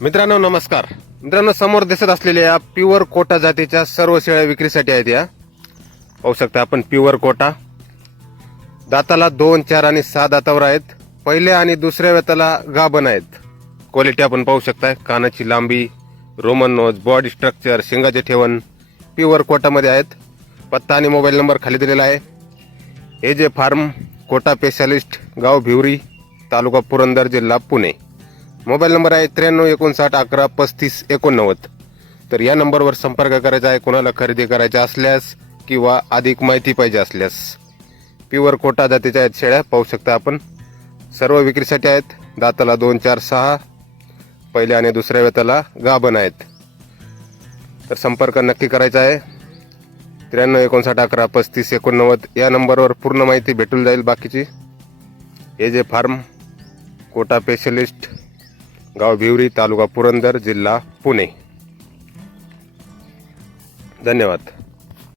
मित्रांनो नमस्कार. मित्रांनो समोर दिसत असलेल्या या प्युअर कोटा जातीच्या सर्व शेळ्या विक्रीसाठी आहेत या. पाहू शकता आपण प्युअर कोटा. दाताला दोन चार आणि सहा दातावर आहेत. पहिल्या आणि दुसऱ्या वेताला गाभण आहेत. क्वालिटी आपण पाहू शकताय. कानाची लांबी रोमन नोज बॉडी स्ट्रक्चर शिंगाचे ठेवण प्युअर कोटामध्ये आहेत. पत्ता आणि मोबाईल नंबर खाली दिलेला आहे. ए जे फार्म कोटा स्पेशालिस्ट गाव भिवरी तालुका पुरंदर जिल्हा पुणे. मोबाईल नंबर आहे त्र्याण्णव एकोणसाठ अकरा पस्तीस एकोणनव्वद. तर या नंबरवर संपर्क करायचा आहे कोणाला खरेदी करायच्या असल्यास किंवा अधिक माहिती पाहिजे असल्यास. प्युअर कोटा जातीच्या आहेत शेळ्या पाहू शकता आपण. सर्व विक्रीसाठी आहेत दाताला दोन चार सहा. पहिल्या आणि दुसऱ्या वेताला गाभण आहेत. तर संपर्क नक्की करायचा आहे. त्र्याण्णव एकोणसाठ अकरा पस्तीस एकोणनव्वद या नंबरवर पूर्ण माहिती भेटून जाईल बाकीची. हे जे फार्म कोटा स्पेशलिस्ट गाव भिवरी तालुका पुरंदर जिल्हा पुणे. धन्यवाद.